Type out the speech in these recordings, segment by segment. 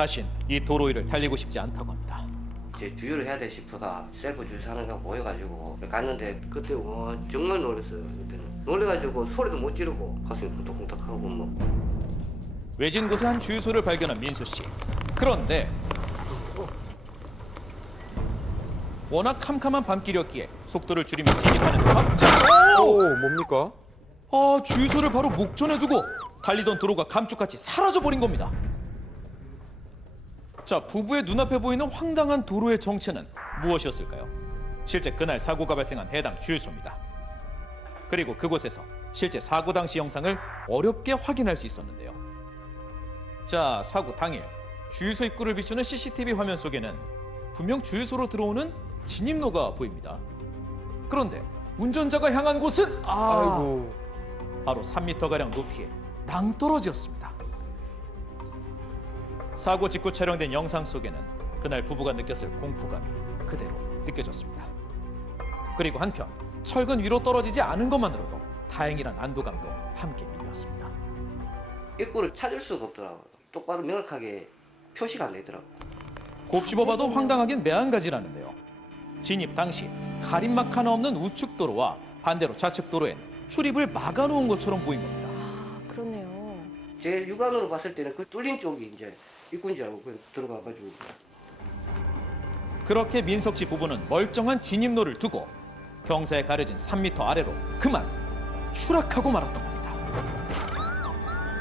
다신 이 도로 위를 달리고 싶지 않다고 합니다. 이제 주유를 해야 돼 싶어가 셀프 주유 사는 거 보여가지고 갔는데 그때 와 정말 놀랐어요. 그때는 놀래가지고 소리도 못 지르고 가슴이 쿵떡쿵떡하고 뭐. 외진 곳에 한 주유소를 발견한 민수 씨. 그런데 워낙 캄캄한 밤길이었기에 속도를 줄이며 진입하는 갑자기 뭡니까? 주유소를 바로 목전에 두고 달리던 도로가 감쪽같이 사라져버린 겁니다. 자, 부부의 눈앞에 보이는 황당한 도로의 정체는 무엇이었을까요? 실제 그날 사고가 발생한 해당 주유소입니다. 그리고 그곳에서 실제 사고 당시 영상을 어렵게 확인할 수 있었는데요. 자, 사고 당일 주유소 입구를 비추는 CCTV 화면 속에는 분명 주유소로 들어오는 진입로가 보입니다. 그런데 운전자가 향한 곳은 아이고. 바로 3m가량 높이의 낭떠러지였습니다. 사고 직후 촬영된 영상 속에는 그날 부부가 느꼈을 공포감이 그대로 느껴졌습니다. 그리고 한편 철근 위로 떨어지지 않은 것만으로도 다행이란 안도감도 함께 밀려왔습니다. 입구를 찾을 수가 없더라고요. 똑바로 명확하게 표시가 안 되더라고요. 곱씹어봐도 황당하긴 매한가지라는데요. 진입 당시 가림막 하나 없는 우측 도로와 반대로 좌측 도로엔 출입을 막아놓은 것처럼 보인 겁니다. 아, 그러네요. 제 육안으로 봤을 때는 그 뚫린 쪽이 이제 입구인 줄 알고 그냥 들어가가지고. 그렇게 민석 씨 부부는 멀쩡한 진입로를 두고 경사에 가려진 3m 아래로 그만 추락하고 말았던 겁니다.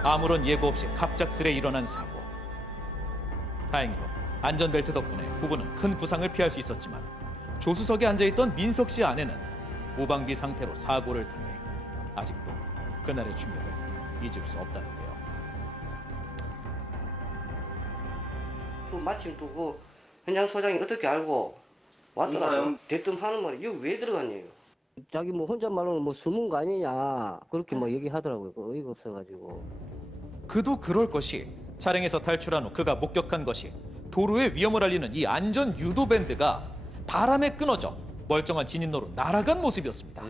아무런 예고 없이 갑작스레 일어난 사고. 다행히도 안전벨트 덕분에 부부는 큰 부상을 피할 수 있었지만 조수석에 앉아있던 민석 씨 아내는 무방비 상태로 사고를 당해 아직도 그날의 충격을 잊을 수 없다는데요. 그 마침 또 그 현장 소장이 어떻게 알고 왔더라고요. 대뜸 하는 말이 여기 왜 들어갔냐요. 자기 뭐 혼잣말로는 뭐 숨은 거 아니냐 그렇게 뭐 얘기하더라고요. 그 어이가 없어가지고. 그도 그럴 것이 차량에서 탈출한 후 그가 목격한 것이 도로의 위험을 알리는 이 안전 유도 밴드가 바람에 끊어져 멀쩡한 진입로로 날아간 모습이었습니다.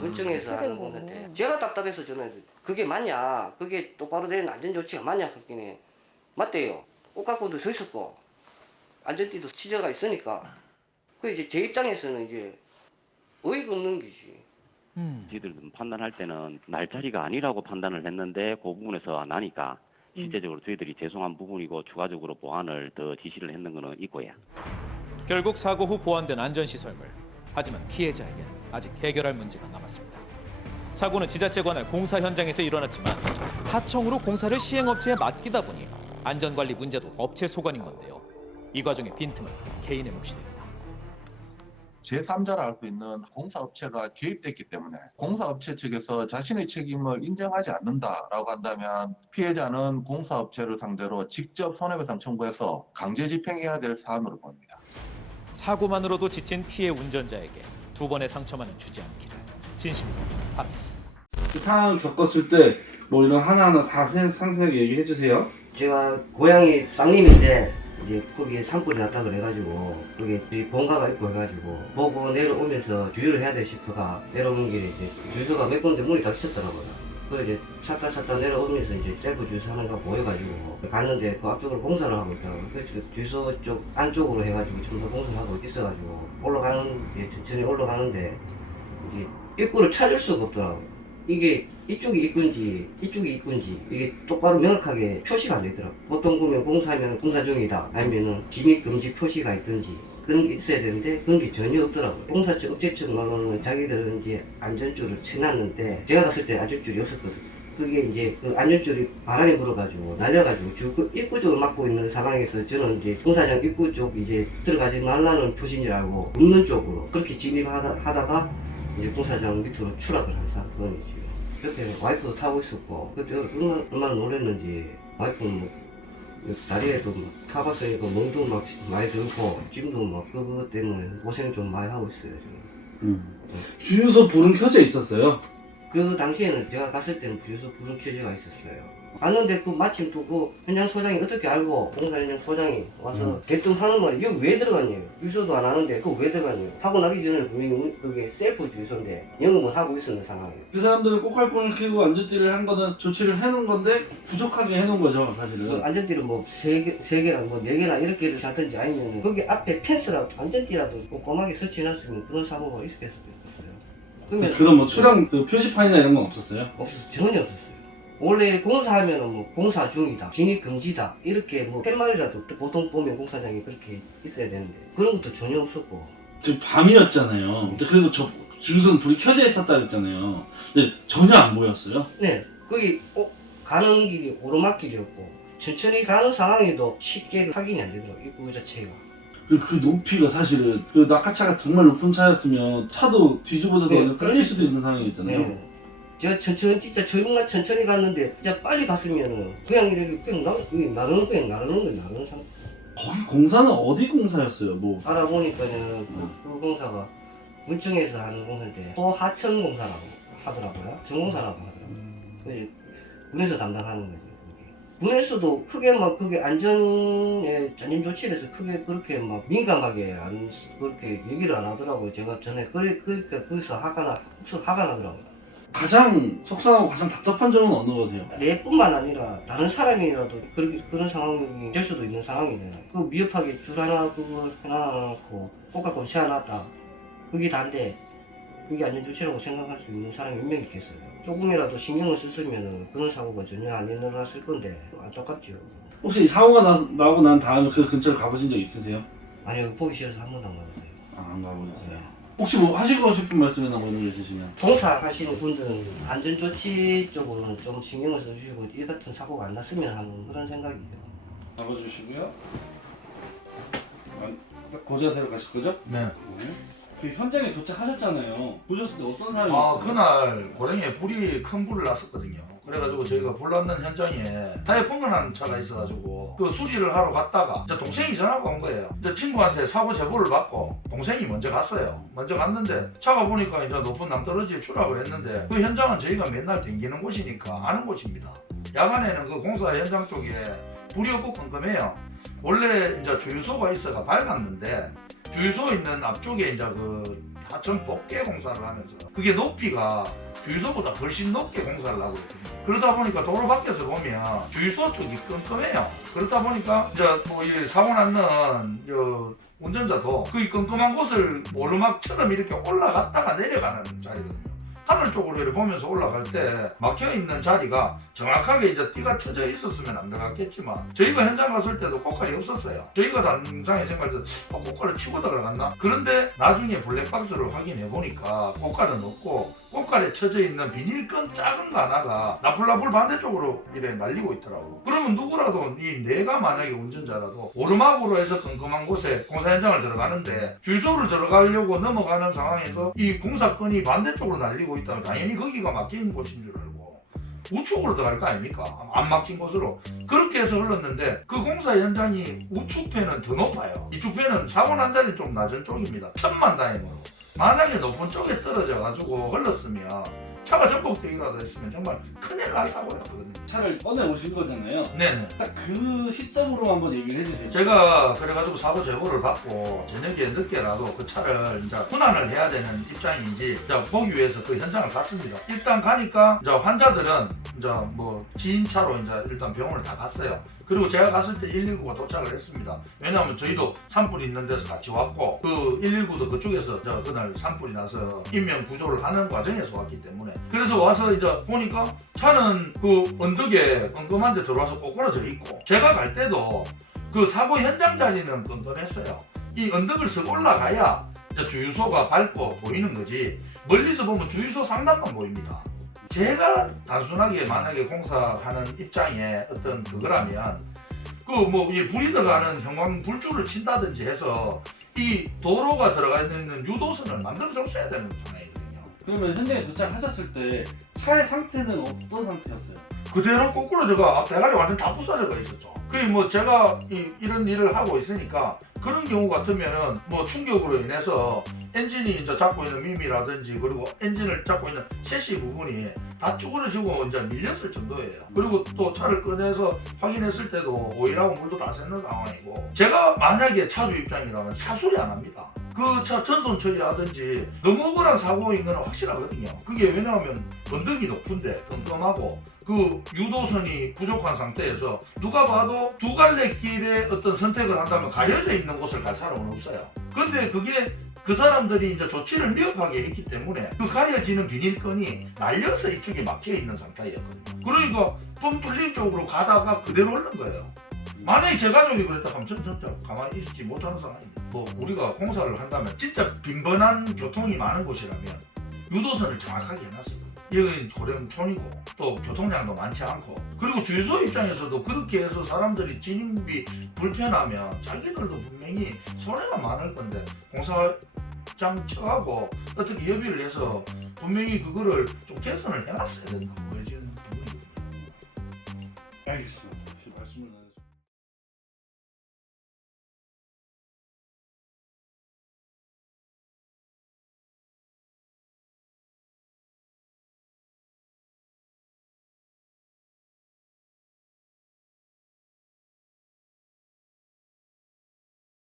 군청에서 하는 분한테 제가 답답해서 전화해서 그게 맞냐, 그게 똑바로 된 안전조치가 맞냐 했더니 맞대요. 꽃가꾸도 서 있었고 안전띠도 치저가 있으니까 그 이제 제 입장에서는 이제 어이가 없는 거지. 저희들 판단할 때는 날짜리가 아니라고 판단을 했는데 그 부분에서 안 하니까 실제적으로 저희들이 죄송한 부분이고 추가적으로 보완을 더 지시를 했는 거는 있고요. 결국 사고 후 보완된 안전시설물. 하지만 피해자에겐 아직 해결할 문제가 남았습니다. 사고는 지자체 관할 공사 현장에서 일어났지만 하청으로 공사를 시행업체에 맡기다 보니 안전관리 문제도 업체 소관인 건데요. 이 과정의 빈틈은 개인의 몫이 됩니다. 제3자라 할 수 있는 공사업체가 개입됐기 때문에 공사업체 측에서 자신의 책임을 인정하지 않는다라고 한다면 피해자는 공사업체를 상대로 직접 손해배상 청구해서 강제 집행해야 될 사안으로 보입니다. 사고만으로도 지친 피해 운전자에게 두 번의 상처만은 주지 않기를 진심으로 바라겠습니다. 그 상황을 겪었을 때 뭐 이런 하나하나 다 상세하게 얘기해 주세요. 제가 고향이 쌍림인데 이제 거기에 산불이 났다 그래가지고 거기 본가가 있고 해가지고 보고 내려오면서 주유를 해야 돼 싶어가 내려오는 길에 이제 주유소가 몇 군데 문이 닫혔더라고요. 그 이제 찾다 내려오면서 이제 셀프 주유소 하는 거 보여가지고 갔는데 그 앞쪽으로 공사를 하고 있더라고요. 그래서 주유소 쪽 안쪽으로 해가지고 좀 더 공사를 하고 있어가지고 천천히 올라가는데 이제 입구를 찾을 수가 없더라고요. 이게 이쪽이 입구인지 이게 똑바로 명확하게 표시가 안 되더라고요. 보통 보면 공사하면 공사 중이다 아니면은 진입 금지 표시가 있든지 그런 게 있어야 되는데 그런 게 전혀 없더라고요. 공사 측 업체 측 말로는 자기들은 이제 안전줄을 쳐놨는데 제가 갔을 때 안전줄이 없었거든요. 그게 이제 그 안전줄이 바람이 불어가지고 날려가지고 입구 쪽을 막고 있는 상황에서 저는 이제 공사장 입구 쪽 이제 들어가지 말라는 표시인 줄 알고 묻는 쪽으로 그렇게 진입하다가 이제 공사장 밑으로 추락을 한 사건이죠. 그때 와이프도 타고 있었고 그때 얼마나 놀랐는지 와이프는 뭐 다리에도 막 타봤으니까 멍도 막 많이 들고 찜도 막 그거 때문에 고생 좀 많이 하고 있어요 지금. 주유소 불은 켜져 있었어요. 그 당시에는 제가 갔을 때는 주유소 불은 켜져가 있었어요. 왔는데 그 마침 또 그 현장 소장이 어떻게 알고 공사 현장 소장이 와서 대뜸 하는 말이 여기 왜 들어갔냐고. 주유소도 안 하는데 그거 왜 들어갔냐고. 하고 나기 전에 분명히 그게 셀프 주유소인데 영업을 하고 있었는 상황이에요. 그 사람들은 꽃갈콘을 켜고 안전띠를 한 거는 조치를 해놓은 건데 부족하게 해놓은 거죠 그 사실은. 안전띠를 뭐 세 개나 뭐 4개나 이렇게를 샀든지 아니면 거기 앞에 펜스라도 안전띠라도 꼼꼼하게 설치해놨으면 그런 사고가 있었을 수도 있었어요. 그러면 그런 뭐 출항 그 표지판이나 이런 건 없었어요? 전혀 없었어요. 원래 공사하면은 뭐 공사 중이다, 진입 금지다 이렇게 뭐 팻말이라도 보통 보면 공사장에 그렇게 있어야 되는데 그런 것도 전혀 없었고. 지금 밤이었잖아요. 근데 그래도 저 주유소는 불이 켜져 있었다 그랬잖아요. 근데 전혀 안 보였어요. 네, 거기 가는 길이 오르막길이었고 천천히 가는 상황에도 쉽게 확인이 안 되더라고요. 입구 자체가. 그 높이가 사실은 그 낙하차가 정말 높은 차였으면 차도 뒤집어져서 네, 깔릴 수도 있는 상황이었잖아요. 네. 제가 천천히 진짜 저희만 천천히 갔는데 진짜 빨리 갔으면은 그냥 이렇게 그냥 나르는 상태. 거기 공사는 어디 공사였어요? 뭐 알아보니까는 그 공사가 문청에서 하는 공사인데 소하천 공사라고 하더라고요. 전공사라고 하더라고요. 그래서 군에서 담당하는 거죠. 그게. 군에서도 크게 막 그게 안전 조치에 대해서 크게 그렇게 막 민감하게 안 그렇게 얘기를 안 하더라고요. 제가 전에 그러니까 거기서 화가 나더라고요. 가장 속상하고 가장 답답한 점은 어느 거세요? 내뿐만 아니라 다른 사람이라도 그런 상황이 될 수도 있는 상황이잖아요. 그 미흡하게 줄 하나 그거 해놔놓고 꽃갈콘 세워놨다. 그게 다인데 그게 안전조치라고 생각할 수 있는 사람이 몇 명 있겠어요. 조금이라도 신경을 썼으면 그런 사고가 전혀 안 일어났을 건데 안타깝죠. 혹시 이 사고가 나고 난 다음에 그 근처를 가보신 적 있으세요? 아니요, 보기 싫어서 한 번도 안 가봤어요. 안 가보셨어요. 혹시 뭐 하시고 싶은 말씀이나 뭐 이런 게 있으시면? 공사하시는 분들은 안전조치 쪽으로는 좀 신경을 써주시고 이 같은 사고가 안 났으면 하는 그런 생각이에요. 잡아주시고요. 딱 고자세로 가실 거죠? 네. 그 현장에 도착하셨잖아요. 보셨을 때 어떤 상황이 아, 있어요? 그날 고랭이에 큰 불을 났었거든요. 그래가지고 저희가 불 났는 현장에 타이어 펑크난 차가 있어가지고 그 수리를 하러 갔다가 이제 동생이 전화가 온 거예요. 이제 친구한테 사고 제보를 받고 동생이 먼저 갔어요. 먼저 갔는데 차가 보니까 이제 높은 남떨어지에 추락을 했는데 그 현장은 저희가 맨날 댕기는 곳이니까 아는 곳입니다. 야간에는 그 공사 현장 쪽에 불이 없고 컴컴해요. 원래 이제 주유소가 있어가 밝았는데 주유소 있는 앞쪽에 이제 그 하천 복개 공사를 하면서 그게 높이가 주유소보다 훨씬 높게 공사를 하고 있거든요. 그러다 보니까 도로 밖에서 보면 주유소 쪽이 끔끔해요. 그러다 보니까 이제 뭐 이 사고 났는 운전자도 그 끔끔한 곳을 오르막처럼 이렇게 올라갔다가 내려가는 자리거든요. 하늘 쪽으로 이렇게 보면서 올라갈 때 막혀있는 자리가 정확하게 이제 띠가 쳐져 있었으면 안 들어갔겠지만 저희가 현장 갔을 때도 꽃갈이 없었어요. 저희가 당장에 생각할 때 꽃갈을 치고 들어갔나? 그런데 나중에 블랙박스를 확인해 보니까 꽃갈은 없고 꽃갈에 쳐져 있는 비닐끈 작은 거 하나가 나풀나풀 반대쪽으로 이렇게 날리고 있더라고. 그러면 누구라도 내가 만약에 운전자라도 오르막으로 해서 끔끔한 곳에 공사 현장을 들어가는데 주유소를 들어가려고 넘어가는 상황에서 이 공사끈이 반대쪽으로 날리고 있다면 당연히 거기가 막힌 곳인 줄 알고 우측으로 들어갈 거 아닙니까? 안 막힌 곳으로. 그렇게 해서 흘렀는데 그 공사 현장이 우측편은 더 높아요. 이쪽편은 사고 난 자리는 좀 낮은 쪽입니다. 천만다행으로. 만약에 높은 쪽에 떨어져 가지고 흘렀으면 차가 전복되기라도 했으면 정말 큰일 날 사고였거든요. 차를 꺼내 오신 거잖아요. 네네. 딱 그 시점으로 한번 얘기를 해주세요. 제가 그래가지고 사고 제보를 받고 저녁에 늦게라도 그 차를 이제 분할을 해야 되는 입장인지 이제 보기 위해서 그 현장을 갔습니다. 일단 가니까 이제 환자들은 이제 뭐 지인 차로 이제 일단 병원을 다 갔어요. 그리고 제가 갔을 때 119가 도착을 했습니다. 왜냐하면 저희도 산불이 있는 데서 같이 왔고 그 119도 그쪽에서 그날 산불이 나서 인명 구조를 하는 과정에서 왔기 때문에 그래서 와서 이제 보니까 차는 그 언덕에 끔끔한 데 들어와서 꼬꾸라져 있고 제가 갈 때도 그 사고 현장 자리는 끔끔했어요. 이 언덕을 쓱 올라가야 이제 주유소가 밝고 보이는 거지 멀리서 보면 주유소 상단만 보입니다. 제가 단순하게 만약에 공사하는 입장에 어떤 그거라면 그 뭐 이 불이 들어가는 형광 불줄을 친다든지 해서 이 도로가 들어가 있는 유도선을 만들어 줬어야 되는 상황이거든요. 그러면 현장에 도착하셨을 때 차의 상태는 어떤 상태였어요? 그대로 거꾸로 제가 대가리 완전 다 부서져가 있었죠. 그게 뭐 제가 이런 일을 하고 있으니까 그런 경우 같으면은 뭐 충격으로 인해서 엔진이 이제 잡고 있는 미미라든지 그리고 엔진을 잡고 있는 셰시 부분이 다 쭈그러지고 이제 밀렸을 정도예요. 그리고 또 차를 꺼내서 확인했을 때도 오일하고 물도 다 샜는 상황이고, 제가 만약에 차주 입장이라면 차 수리 안 합니다. 그 차 전손 처리하든지. 너무 억울한 사고인 건 확실하거든요. 그게 왜냐하면 건덕이 높은데 끔끔하고 그 유도선이 부족한 상태에서 누가 봐도 두 갈래 길의 어떤 선택을 한다면 가려져 있는 곳을 갈 사람은 없어요. 근데 그게 그 사람들이 이제 조치를 미흡하게 했기 때문에 그 가려지는 비닐건이 날려서 이쪽에 막혀 있는 상태였거든요. 그러니까 뻥 뚫린 쪽으로 가다가 그대로 오른 거예요. 만약에 제 가족이 그랬다 하면 전 진짜 가만히 있지 못하는 상황입니다. 뭐 우리가 공사를 한다면 진짜 빈번한 교통이 많은 곳이라면 유도선을 정확하게 해놨어요. 여기는 고령촌이고 또 교통량도 많지 않고, 그리고 주유소 입장에서도 그렇게 해서 사람들이 진입이 불편하면 자기들도 분명히 손해가 많을 건데 공사장 측하고 어떻게 협의를 해서 분명히 그거를 좀 개선을 해놨어야 된다고 보여지는 부분이거든요. 알겠습니다. 말씀을